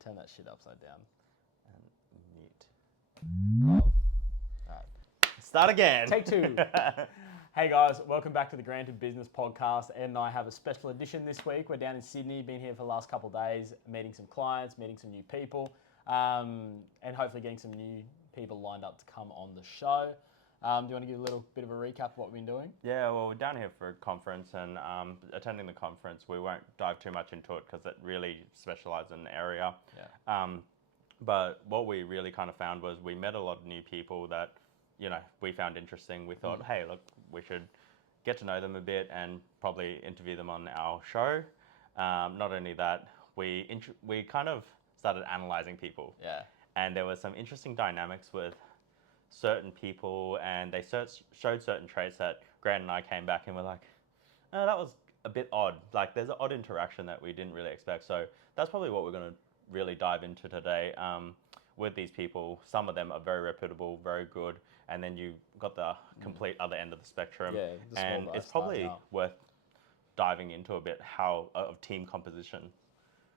turn that shit upside down and mute. Oh, all right. Start again. Take two. Hey guys, welcome back to the Granted Business Podcast. Ed and I have a special edition this week. We're down in Sydney, been here for the last couple of days, meeting some clients, meeting some new people, and hopefully getting some new people lined up to come on the show. Do you want to give a little bit of a recap of what we've been doing? Yeah, well, we're down here for a conference and attending the conference. We won't dive too much into it because it really specialises in the area. Yeah. But what we really kind of found was we met a lot of new people that, we found interesting. We thought, hey, look, we should get to know them a bit and probably interview them on our show. Not only that, we kind of started analysing people. Yeah. And there was some interesting dynamics with certain people, and they showed certain traits that Grant and I came back and were like, oh, that was a bit odd. Like, there's an odd interaction that we didn't really expect. So that's probably what we're going to really dive into today with these people. Some of them are very reputable, very good, and then you got the complete other end of the spectrum. Yeah, the small and guys it's probably starting out. worth diving into a bit of team composition.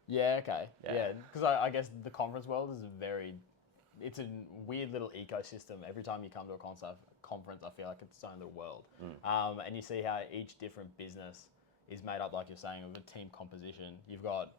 Yeah, okay. Yeah. Yeah, because I guess the conference world is it's a weird little ecosystem. Every time you come to a conference, I feel like it's its own little world. And you see how each different business is made up, like you're saying, of a team composition. You've got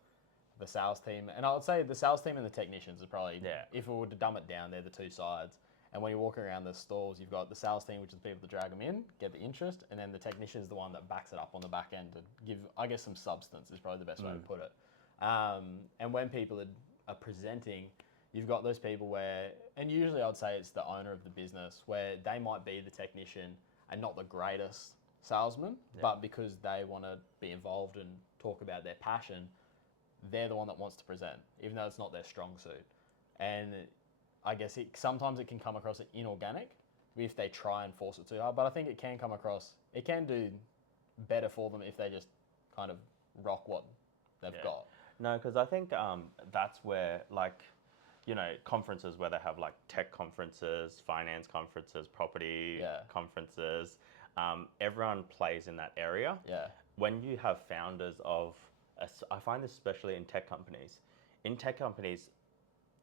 the sales team, and I would say the sales team and the technicians are probably, if we were to dumb it down, they're the two sides. And when you're walking around the stalls, you've got the sales team, which is the people that drag them in, get the interest, and then the technician is the one that backs it up on the back end to give, I guess, some substance is probably the best way to put it. And when people are presenting, you've got those people where, and usually I'd say it's the owner of the business, where they might be the technician and not the greatest salesman, but because they want to be involved and talk about their passion, they're the one that wants to present, even though it's not their strong suit. And I guess sometimes it can come across as inorganic if they try and force it too hard, but I think it can do better for them if they just kind of rock what they've got. No, because I think that's where, conferences where they have tech conferences, finance conferences, property conferences, everyone plays in that area. Yeah. When you have founders I find this especially in tech companies. In tech companies,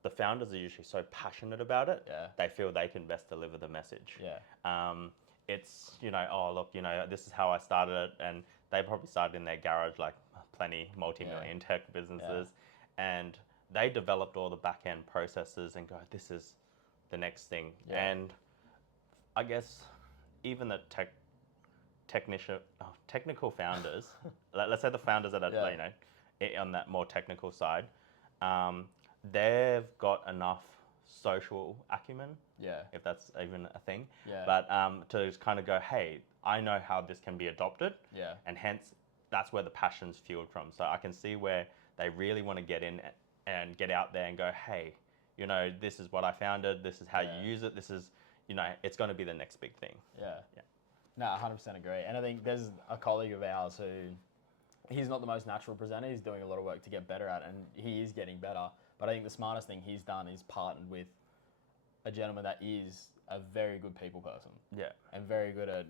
the founders are usually so passionate about it, they feel they can best deliver the message. Yeah. It's, oh, look, this is how I started it, and they probably started in their garage like plenty multi-million tech businesses, and they developed all the back-end processes and go, this is the next thing. Yeah. And I guess even the technical founders, let's say the founders that are, on that more technical side, they've got enough social acumen, if that's even a thing, but to just kind of go, hey, I know how this can be adopted, and hence that's where the passion's fueled from. So I can see where they really want to get in and get out there and go, hey, this is what I founded, this is how you use it, this is, it's going to be the next big thing. Yeah. No, 100% agree. And I think there's a colleague of ours who, he's not the most natural presenter, he's doing a lot of work to get better at it, and he is getting better. But I think the smartest thing he's done is partnered with a gentleman that is a very good people person. Yeah. And very good at,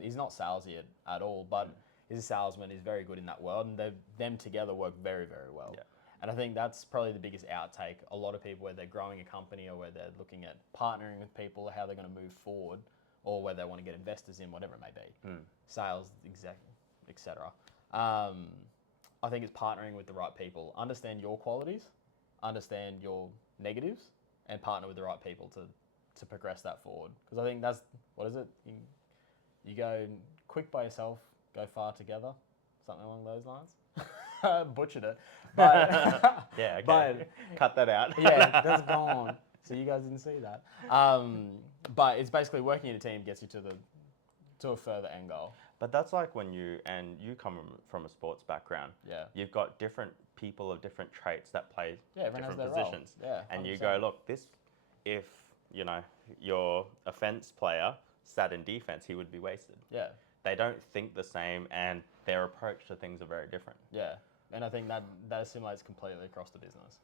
he's not salesy at all, but he's a salesman, he's very good in that world, and them together work very, very well. Yeah. And I think that's probably the biggest outtake. A lot of people, where they're growing a company or where they're looking at partnering with people, how they're going to move forward, or where they want to get investors in, whatever it may be, sales, etc. I think it's partnering with the right people. Understand your qualities, understand your negatives, and partner with the right people to progress that forward. Because I think that's, what is it? You go quick by yourself, go far together, something along those lines. Butchered it. But, yeah, okay. But, cut that out. Yeah, that's gone. So you guys didn't see that. But it's basically working in a team gets you to a further end goal. But that's like when you come from a sports background. Yeah. You've got different people of different traits that play different positions. Role. Yeah. 100%. And you go, look, if your offense player sat in defense, he would be wasted. Yeah. They don't think the same, and their approach to things are very different. Yeah. And I think that assimilates completely across the business.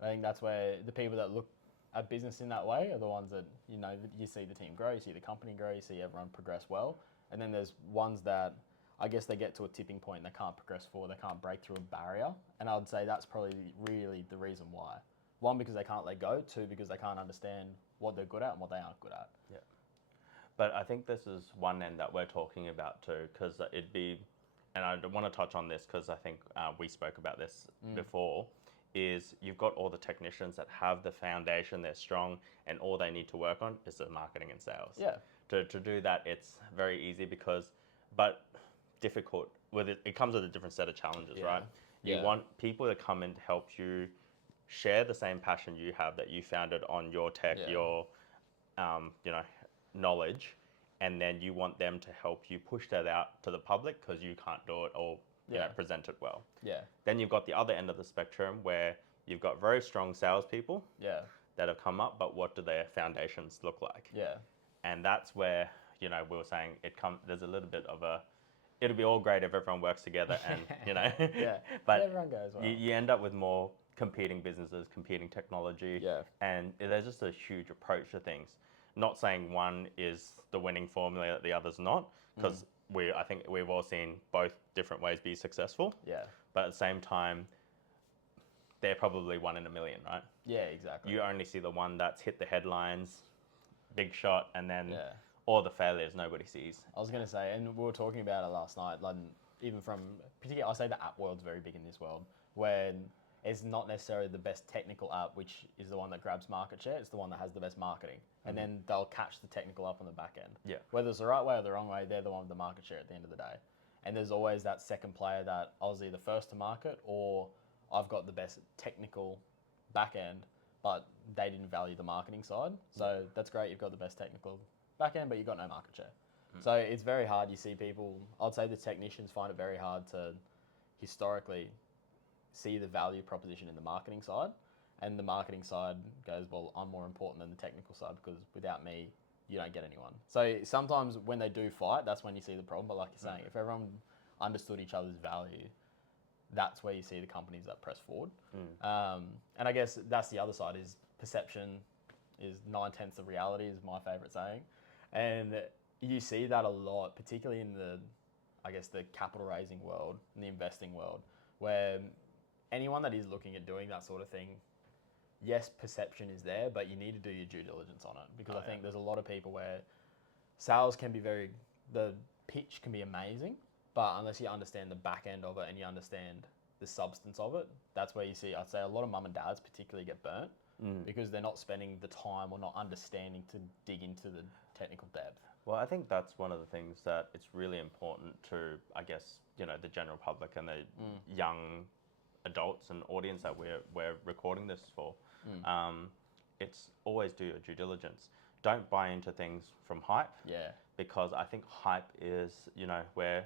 I think that's where the people that look at business in that way are the ones that, you see the team grow, you see the company grow, you see everyone progress well. And then there's ones that, I guess they get to a tipping point and they can't progress forward, they can't break through a barrier. And I would say that's probably really the reason why. One, because they can't let go. Two, because they can't understand what they're good at and what they aren't good at. Yeah. But I think this is one end that we're talking about too, because it'd be, and I want to touch on this because I think we spoke about this before, is you've got all the technicians that have the foundation, they're strong, and all they need to work on is the marketing and sales. Yeah. To do that, it's very easy but difficult. With it, it comes with a different set of challenges, right? You want people to come in to help you share the same passion you have that you founded on your tech, your, knowledge, and then you want them to help you push that out to the public because you can't do it or present it well. Yeah. Then you've got the other end of the spectrum where you've got very strong salespeople that have come up, but what do their foundations look like? Yeah. And that's where, we were saying there's a little bit of it'll be all great if everyone works together and, but everyone goes well. You end up with more competing businesses, competing technology, and there's just a huge approach to things. Not saying one is the winning formula that the other's not, because I think we've all seen both different ways be successful. Yeah. But at the same time, they're probably one in a million, right? Yeah, exactly. You only see the one that's hit the headlines, big shot, and then all the failures nobody sees. I was going to say, and we were talking about it last night, like even from, particularly, I'll say the app world's very big in this world, when it's not necessarily the best technical app, which is the one that grabs market share, it's the one that has the best marketing. And then they'll catch the technical up on the back end. Yeah. Whether it's the right way or the wrong way, they're the one with the market share at the end of the day. And there's always that second player that I was either first to market or I've got the best technical back end, but they didn't value the marketing side. So that's great, you've got the best technical back end, but you've got no market share. So it's very hard. You see people, I'd say the technicians find it very hard to historically see the value proposition in the marketing side. And the marketing side goes, well, I'm more important than the technical side because without me, you don't get anyone. So sometimes when they do fight, that's when you see the problem. But like you're saying, if everyone understood each other's value, that's where you see the companies that press forward. And I guess that's the other side is perception is 9/10 of reality is my favorite saying. And you see that a lot, particularly in the capital raising world, in the investing world, where anyone that is looking at doing that sort of thing, yes, perception is there, but you need to do your due diligence on it because I think there's a lot of people where sales can be the pitch can be amazing, but unless you understand the back end of it and you understand the substance of it, that's where you see, I'd say a lot of mum and dads particularly get burnt because they're not spending the time or not understanding to dig into the technical depth. Well, I think that's one of the things that it's really important to, I guess, the general public and the young adults and audience that we're recording this for. It's always do your due diligence. Don't buy into things from hype. Yeah. Because I think hype is, where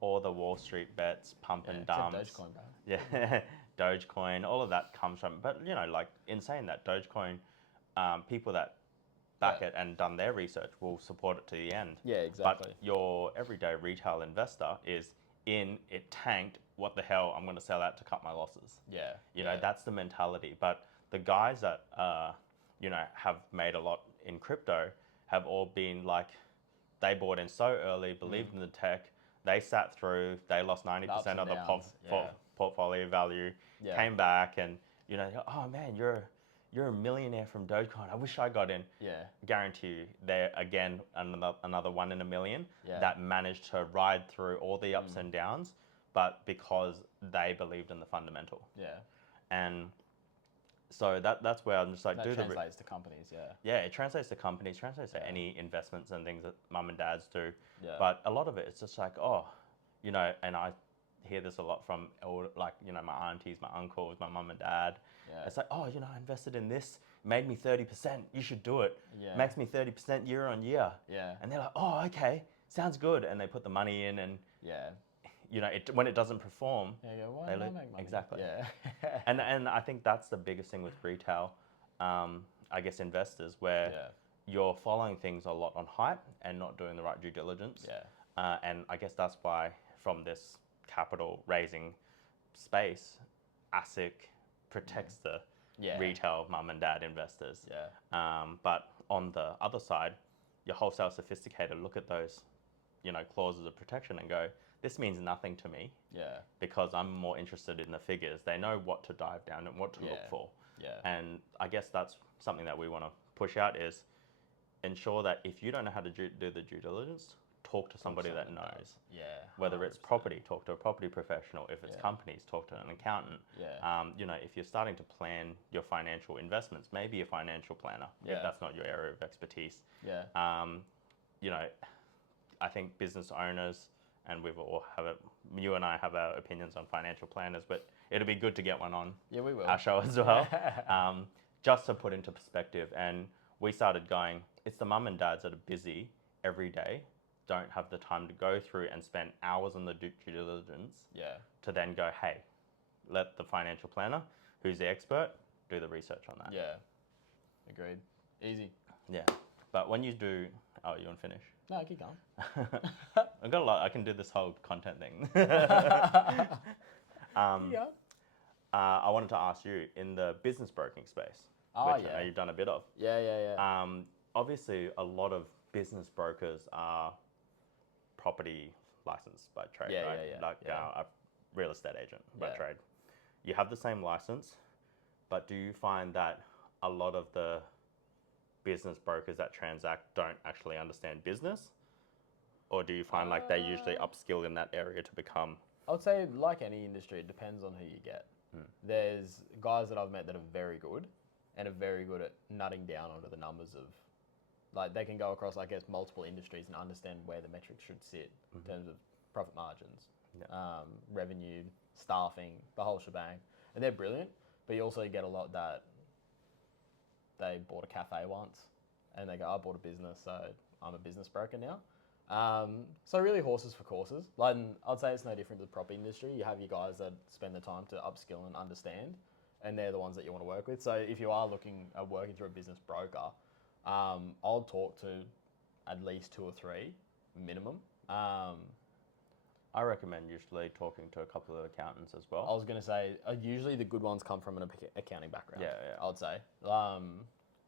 all the Wall Street bets, pump and dumps. Dogecoin, bro. Yeah, Dogecoin, all of that comes from. But like in saying that, Dogecoin, people that back it and done their research will support it to the end. Yeah, exactly. But your everyday retail investor is it tanked. What the hell? I'm going to sell out to cut my losses. Yeah. That's the mentality. But the guys that have made a lot in crypto have all been like, they bought in so early, believed in the tech, they sat through, they lost 90% of the portfolio value, came back and oh man, you're a millionaire from Dogecoin. I wish I got in. Yeah. Guarantee you, they're again another one in a million that managed to ride through all the ups and downs, but because they believed in the fundamental. Yeah. And so that's where I'm just like, that translates to companies, Yeah, it translates to companies, translates to any investments and things that mum and dads do. Yeah. But a lot of it, it's just like, and I hear this a lot from my aunties, my uncles, my mum and dad. Yeah. It's like, I invested in this, made me 30%. You should do it. Yeah. Makes me 30% year on year. Yeah. And they're like, oh, okay, sounds good. And they put the money in, and when it doesn't perform, why did I make money? Exactly. Yeah. and I think that's the biggest thing with retail, I guess investors, where you're following things a lot on hype and not doing the right due diligence. Yeah. And I guess that's why from this capital raising space, ASIC protects the retail mum and dad investors. Yeah. But on the other side, your wholesale sophisticated look at those, clauses of protection and go, this means nothing to me. Yeah. Because I'm more interested in the figures. They know what to dive down and what to look for. Yeah. And I guess that's something that we want to push out is ensure that if you don't know how to do the due diligence, talk to somebody that knows. Yeah. Whether it's property, talk to a property professional. If it's companies, talk to an accountant. Yeah. You know, if you're starting to plan your financial investments, maybe a financial planner, if that's not your area of expertise. Yeah. You know, I think business owners, and you and I have our opinions on financial planners, but it'll be good to get one on we will. our show as well. Just to put into perspective. And we started going, it's the mum and dads that are busy every day, don't have the time to go through and spend hours on the due diligence to then go, hey, let the financial planner, who's the expert, do the research on that. Yeah. Agreed. Easy. Yeah. But when you do, you want to finish? No, keep going. I've got a lot. I can do this whole content thing. I wanted to ask you, in the business broking space, which I know you've done a bit of. Yeah. Obviously, a lot of business brokers are property licensed by trade, right? Like a real estate agent by trade. You have the same license, but do you find that a lot of the business brokers that transact don't actually understand business? Or do you find like they usually upskill in that area to become? I would say, like any industry, it depends on who you get. There's guys that I've met that are very good and are very good at nutting down onto the numbers of, like, they can go across, I guess, multiple industries and understand where the metrics should sit in terms of profit margins, revenue, staffing, the whole shebang. And they're brilliant, but you also get a lot that they bought a cafe once and they go, I bought a business, so I'm a business broker now. So really horses for courses. Like, I'd say it's no different to the property industry. You have your guys that spend the time to upskill and understand, and they're the ones that you want to work with. So if you are looking at working through a business broker, I'll talk to at least 2 or 3 minimum. I recommend usually talking to a couple of accountants as well. I was going to say, usually the good ones come from an accounting background. Yeah. I would say.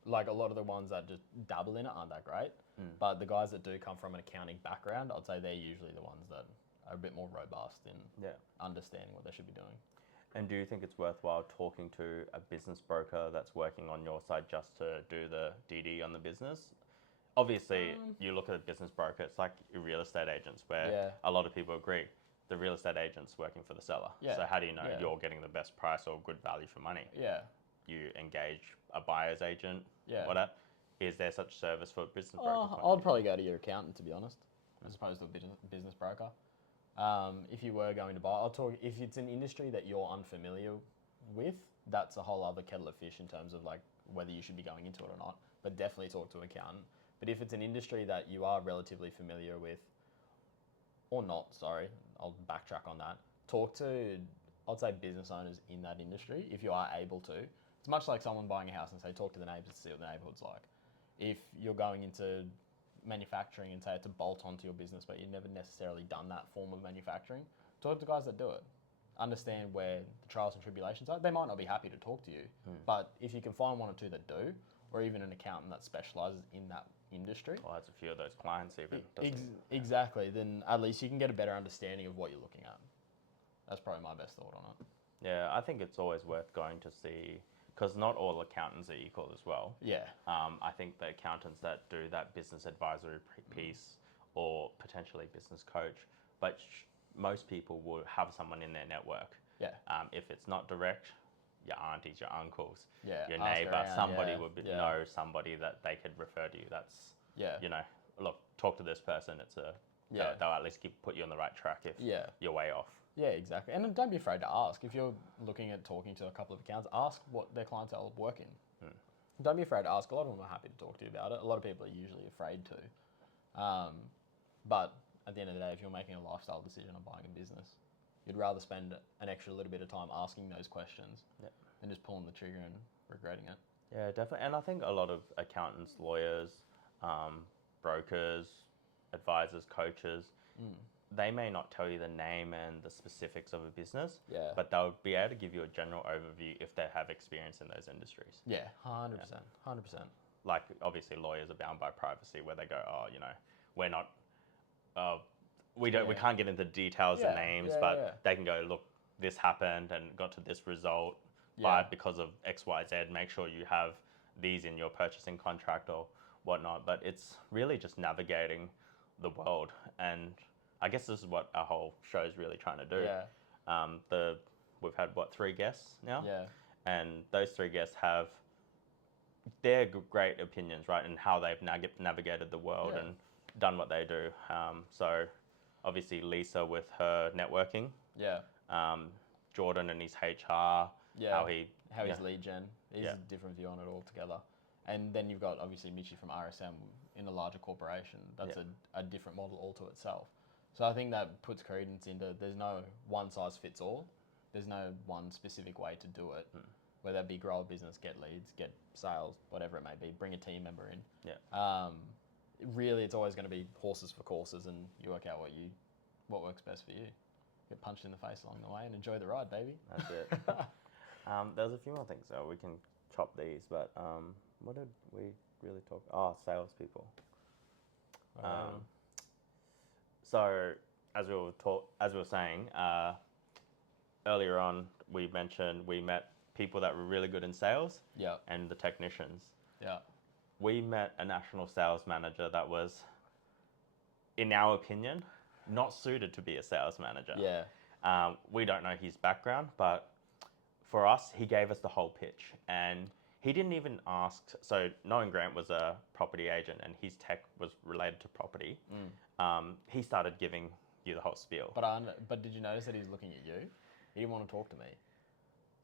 Like a lot of the ones that just dabble in it aren't that great. But the guys that do come from an accounting background, I'd say they're usually the ones that are a bit more robust in understanding what they should be doing. And do you think it's worthwhile talking to a business broker that's working on your side just to do the DD on the business? Obviously, you look at a business broker, it's like real estate agents where a lot of people agree the real estate agent's working for the seller. So how do you know you're getting the best price or good value for money? You engage a buyer's agent, whatever. Is there such service for a business broker? I'd probably go to your accountant, to be honest, as opposed to a business broker. If you were going to buy, if it's an industry that you're unfamiliar with, that's a whole other kettle of fish in terms of like whether you should be going into it or not. But definitely talk to an accountant. But if it's an industry that you are relatively familiar with, or not, sorry, I'll backtrack on that. Talk to, I'd say, business owners in that industry if you are able to. It's much like someone buying a house and say, talk to the neighbours to see what the neighbourhood's like. If you're going into manufacturing and say it's a bolt onto your business, but you've never necessarily done that form of manufacturing, talk to guys that do it. Understand where the trials and tribulations are. They might not be happy to talk to you, but if you can find 1 or 2 that do, or even an accountant that specialises in that industry. Well, that's a few of those clients even. Exactly. Then at least you can get a better understanding of what you're looking at. That's probably my best thought on it. Yeah, I think it's always worth going to see, because not all accountants are equal as well. Yeah. I think the accountants that do that business advisory piece or potentially business coach, but most people will have someone in their network. Yeah. If it's not direct, your aunties, your uncles, your ask neighbor, around, somebody would know somebody that they could refer to you. That's, you know, look, talk to this person. They'll at least put you on the right track if you're way off. Yeah, exactly. And don't be afraid to ask. If you're looking at talking to a couple of accounts, ask what their clientele work in. Don't be afraid to ask. A lot of them are happy to talk to you about it. A lot of people are usually afraid to. But at the end of the day, if you're making a lifestyle decision on buying a business, you'd rather spend an extra little bit of time asking those questions than just pulling the trigger and regretting it. Yeah, definitely. And I think a lot of accountants, lawyers, brokers, advisors, coaches, they may not tell you the name and the specifics of a business, but they'll be able to give you a general overview if they have experience in those industries. Yeah, 100%. 100%. Like, obviously, lawyers are bound by privacy where they go, oh, you know, we can't get into details and names, but they can go, look, this happened and got to this result, but because of X, Y, Z, make sure you have these in your purchasing contract or whatnot. But it's really just navigating the world, and I guess this is what our whole show is really trying to do. We've had 3 guests now, and those 3 guests have their great opinions, right, and how they've navigated the world and done what they do. So obviously Lisa with her networking, Jordan and his HR, how his lead gen. He's a different view on it altogether. And then you've got obviously Mitchie from RSM in a larger corporation. That's a different model all to itself. So I think that puts credence into there's no one size fits all. There's no one specific way to do it. Whether it be grow a business, get leads, get sales, whatever it may be, bring a team member in. Really, it's always going to be horses for courses, and you work out what works best for you. Get punched in the face along the way and enjoy the ride, baby. That's it. There's a few more things though. We can chop these, but what did we really talk? Oh, salespeople. So as we were saying earlier on, we mentioned we met people that were really good in sales. And the technicians. We met a national sales manager that was, in our opinion, not suited to be a sales manager. We don't know his background, but for us, he gave us the whole pitch, and he didn't even ask. So knowing Grant was a property agent and his tech was related to property, he started giving you the whole spiel. But did you notice that he's looking at you? He didn't want to talk to me.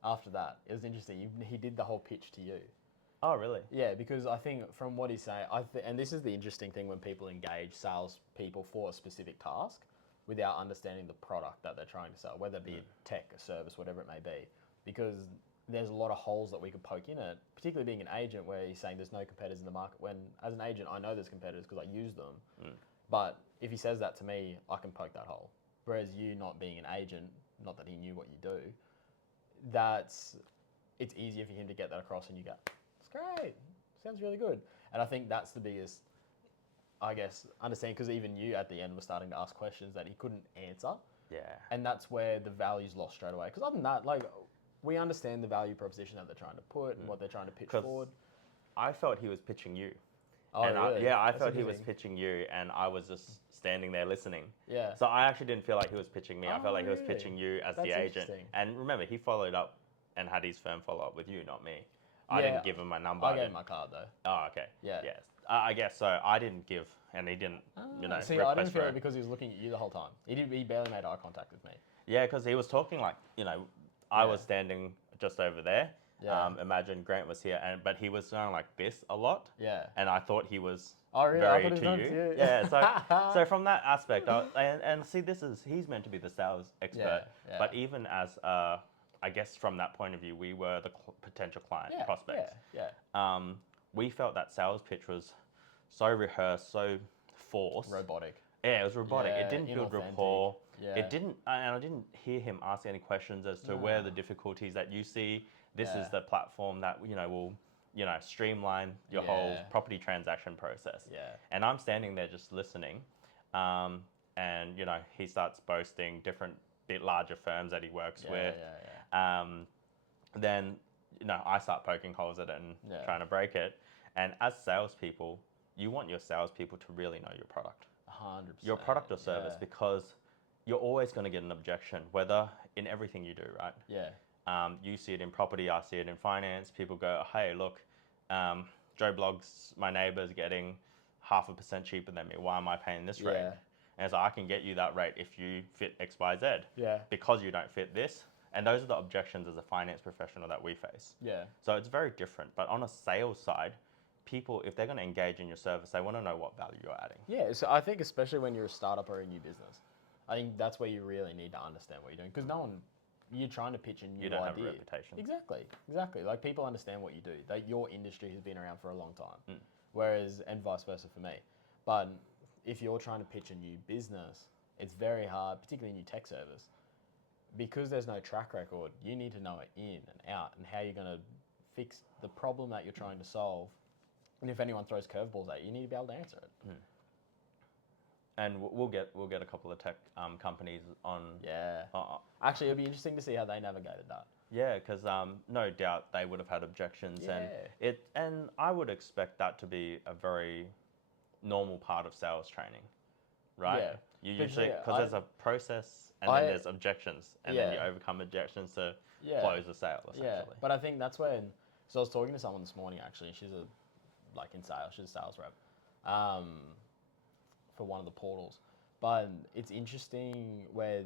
After that, it was interesting. He did the whole pitch to you. Oh, really? Yeah, because I think from what he's saying, and this is the interesting thing when people engage sales people for a specific task without understanding the product that they're trying to sell, whether it be tech, a service, whatever it may be, because there's a lot of holes that we could poke in it, particularly being an agent where he's saying there's no competitors in the market, when as an agent, I know there's competitors because I use them. But if he says that to me, I can poke that hole. Whereas you not being an agent, not that he knew what you do, it's easier for him to get that across and you go, it's great, sounds really good. And I think that's the biggest, I guess, understanding, because even you at the end were starting to ask questions that he couldn't answer. And that's where the value's lost straight away. Because other than that, like, we understand the value proposition that they're trying to put and what they're trying to pitch forward. I felt he was pitching you. Oh, and really? I felt he was pitching you, and I was just standing there listening. So I actually didn't feel like he was pitching me. I felt like he was pitching you as the agent. And remember, he followed up and had his firm follow up with you, not me. I didn't give him my number. I gave him my card though. Oh, okay. Yes. I guess so. I didn't give, and he didn't. See, I didn't feel it because he was looking at you the whole time. He barely made eye contact with me. Yeah, because he was talking like, I was standing just over there. Imagine Grant was here, but he was going like this a lot. And I thought he was very to you. So from that aspect, and see, he's meant to be the sales expert. But even as, I guess from that point of view, we were the potential client prospects. We felt that sales pitch was so rehearsed, so forced. Robotic. Yeah, it was robotic. It didn't build rapport. It didn't, and I didn't hear him ask any questions as to where the difficulties that you see. This is the platform that will, streamline your whole property transaction process. And I'm standing there just listening, and he starts boasting different bit larger firms that he works with. Then I start poking holes at it and trying to break it. And as salespeople, you want your salespeople to really know your product. 100%. Your product or service, because you're always going to get an objection, whether in everything you do, right? You see it in property, I see it in finance. People go, hey, look, Joe Blogg's, my neighbor's getting 0.5% cheaper than me. Why am I paying this rate? And so I can get you that rate if you fit X, Y, Z. Because you don't fit this. And those are the objections as a finance professional that we face. So it's very different. But on a sales side, people, if they're going to engage in your service, they want to know what value you're adding. So I think especially when you're a startup or a new business, I think that's where you really need to understand what you're doing. Because you're trying to pitch a new idea. You don't have a reputation. Exactly. Like, people understand what you do. That your industry has been around for a long time. Whereas, and vice versa for me. But if you're trying to pitch a new business, it's very hard, particularly a new tech service. Because there's no track record, you need to know it in and out and how you're going to fix the problem that you're trying to solve. And if anyone throws curveballs at you, you need to be able to answer it. and we'll get a couple of tech companies on. Yeah. Actually, it'll be interesting to see how they navigated that. Yeah, because no doubt they would have had objections, and I would expect that to be a very normal part of sales training, right? Yeah. You usually, because there's a process and then there's objections, and then you overcome objections to close the sale, essentially. Yeah, but I think that's when. So I was talking to someone this morning. Actually, she's in sales. She's a sales rep, for one of the portals. But it's interesting when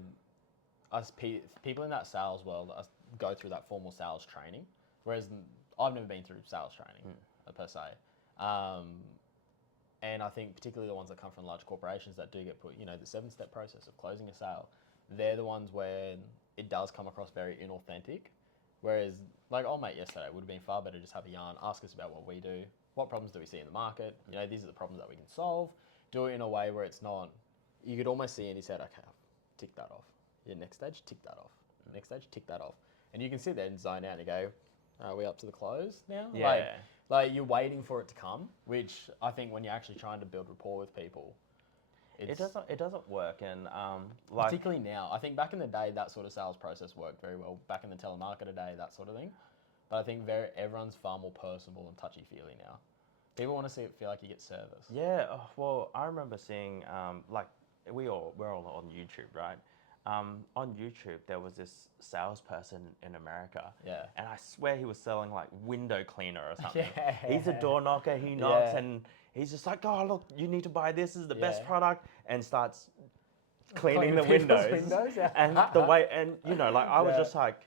people in that sales world go through that formal sales training, whereas I've never been through sales training per se. And I think particularly the ones that come from large corporations that do get put, the 7-step process of closing a sale, they're the ones where it does come across very inauthentic. Whereas, like, oh mate, yesterday would have been far better just have a yarn, ask us about what we do, what problems do we see in the market, these are the problems that we can solve, do it in a way where it's not, you could almost see, and he said, okay, tick that off. Yeah, next stage, tick that off. Next stage, tick that off. And you can sit there and zone out and you go, are we up to the close now? Yeah. Like you're waiting for it to come, which I think when you're actually trying to build rapport with people, it doesn't work. And particularly now, I think back in the day, that sort of sales process worked very well. Back in the telemarketer day, that sort of thing. But I think everyone's far more personable and touchy-feely now. People want to feel like you get service. Yeah, well, I remember seeing, we're all on YouTube, right? On YouTube, there was this salesperson in America. Yeah. And I swear he was selling like window cleaner or something. Yeah. He's a door knocker, he knocks, and he's just like, oh, look, you need to buy this is the best product, and starts cleaning the windows. And the way, and I was just like,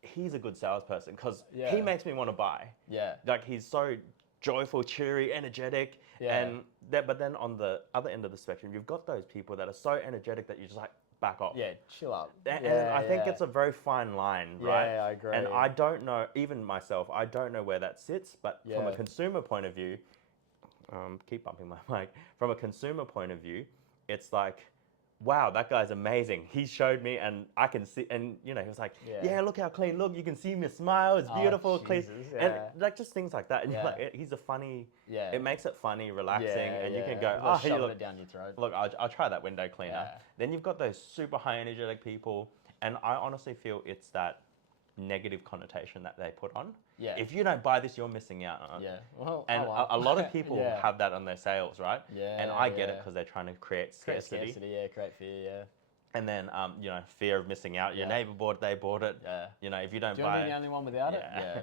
he's a good salesperson because he makes me want to buy. Yeah. Like he's so joyful, cheery, energetic. Yeah. But then on the other end of the spectrum, you've got those people that are so energetic that you just like back off. Yeah, chill up. And I think it's a very fine line, right? Yeah, I agree. And I don't know, even myself, I don't know where that sits, but from a consumer point of view, keep bumping my mic, from a consumer point of view, it's like, wow, that guy's amazing. He showed me and I can see, and he was like, yeah, look how clean, look, you can see me smile, it's beautiful, clean. And like just things like that. And you're like, he's a funny, it makes it funny, relaxing, and you can go, oh, hey, look, it down your throat. Look, I'll try that window cleaner. Then you've got those super high energetic people, and I honestly feel it's that negative connotation that they put on. Yeah. If you don't buy this, you're missing out on it. Yeah. Well, and a lot of people have that on their sales, right? Yeah. And I get it because they're trying to create scarcity. Create fear, And then, fear of missing out. Your neighbor bought it, they bought it. Yeah. If you don't buy it. Do you want to be the only one without it? Yeah.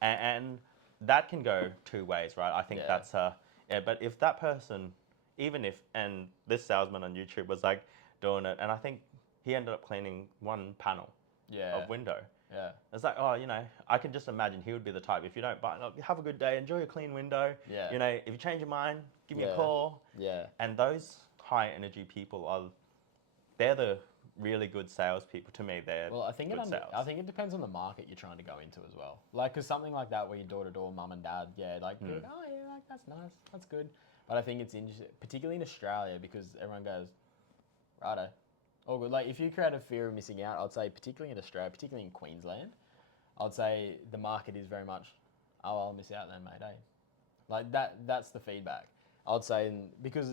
And that can go two ways, right? I think that's but if that person, and this salesman on YouTube was like doing it, and I think he ended up cleaning one panel of window. Yeah. It's like, I can just imagine he would be the type, if you don't buy it, have a good day, enjoy your clean window. Yeah. If you change your mind, give me a call. Yeah. And those high energy people they're the really good salespeople to me. I think it depends on the market you're trying to go into as well. Like, because something like that where you're door to door, mum and dad, people go, that's nice, that's good. But I think it's interesting, particularly in Australia, because everyone goes, righto. All good. Like, if you create a fear of missing out, I'd say, particularly in Australia, particularly in Queensland, I'd say the market is very much, oh, I'll miss out then, mate. Like that's the feedback. I'd say, because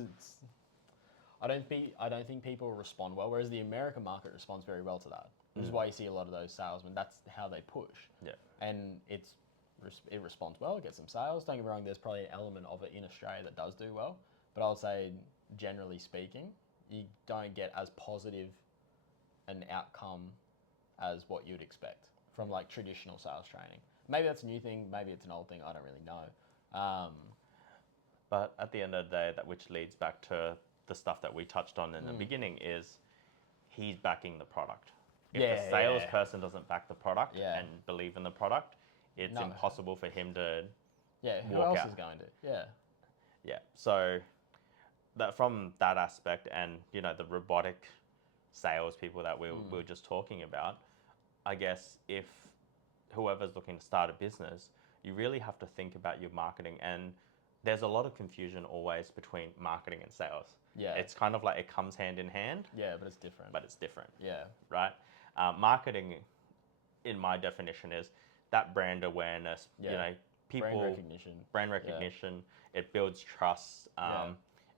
I don't think people respond well, whereas the American market responds very well to that. Which is why you see a lot of those salesmen. That's how they push. Yeah. And it responds well, it gets some sales. Don't get me wrong, there's probably an element of it in Australia that does do well, but I would say, generally speaking, you don't get as positive an outcome as what you'd expect from like traditional sales training. Maybe that's a new thing, maybe it's an old thing, I don't really know. But at the end of the day, which leads back to the stuff that we touched on in the beginning, is he's backing the product. If the salesperson doesn't back the product and believe in the product, it's impossible for him to who else is going to? Yeah. So from that aspect, and the robotic salespeople that we were just talking about, I guess if whoever's looking to start a business, you really have to think about your marketing. And there's a lot of confusion always between marketing and sales. Yeah. It's kind of like it comes hand in hand. Yeah, but it's different. Yeah. Right? Marketing, in my definition, is that brand awareness, people... Brand recognition. It builds trust.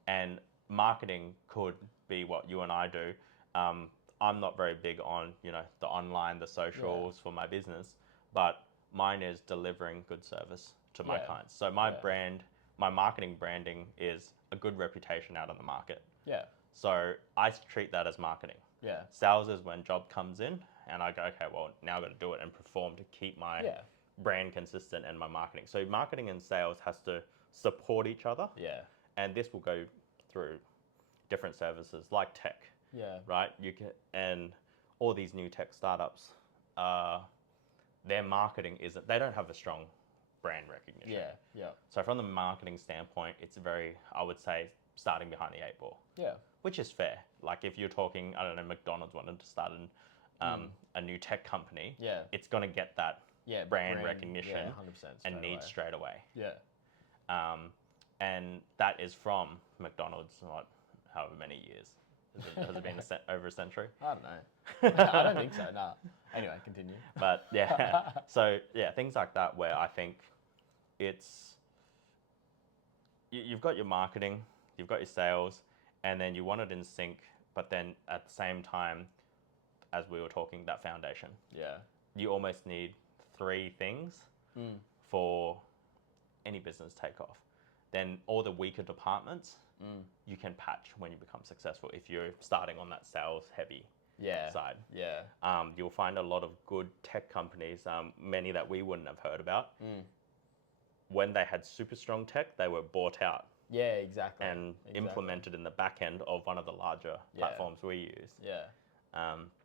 And marketing could be what you and I do. I'm not very big on, the online, the socials for my business, but mine is delivering good service to my clients. So my brand, my marketing branding is a good reputation out on the market. Yeah. So I treat that as marketing. Yeah. Sales is when job comes in and I go, okay, well, now I've got to do it and perform to keep my brand consistent and my marketing. So marketing and sales has to support each other. Yeah. And this will go through different services like tech. Yeah. Right? And all these new tech startups, their marketing isn't, they don't have a strong brand recognition. Yeah. Yeah. So from the marketing standpoint, it's very, I would say, starting behind the eight ball. Yeah. Which is fair. Like if you're talking, I don't know, McDonald's wanted to start a new tech company, it's going to get that brand recognition 100% and needs straight away. Yeah. And that is from McDonald's, however many years. Has it been over a century? I don't know. I don't think so, nah. Anyway, continue. But yeah, so yeah, things like that where I think it's, you've got your marketing, you've got your sales, and then you want it in sync, but then at the same time, as we were talking, that foundation. Yeah. You almost need three things for any business take off. Then all the weaker departments, you can patch when you become successful if you're starting on that sales heavy side. Yeah. You'll find a lot of good tech companies, many that we wouldn't have heard about. When they had super strong tech, they were bought out. Yeah, exactly. And implemented in the back end of one of the larger platforms we use. Yeah.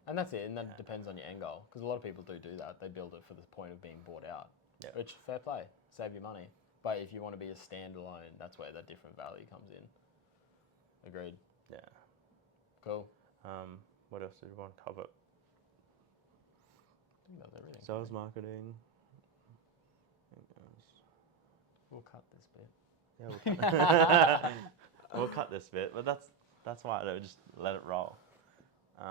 And that's it. And that depends on your end goal. Because a lot of people do that. They build it for the point of being bought out. Yeah. Which, fair play. Save your money. But if you want to be a standalone, that's where that different value comes in. Agreed. Yeah. Cool. What else did you want to cover? I think that's everything. Sales marketing. We'll cut this bit. Yeah, we'll cut this bit, but that's why I just let it roll. There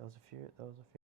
was a few.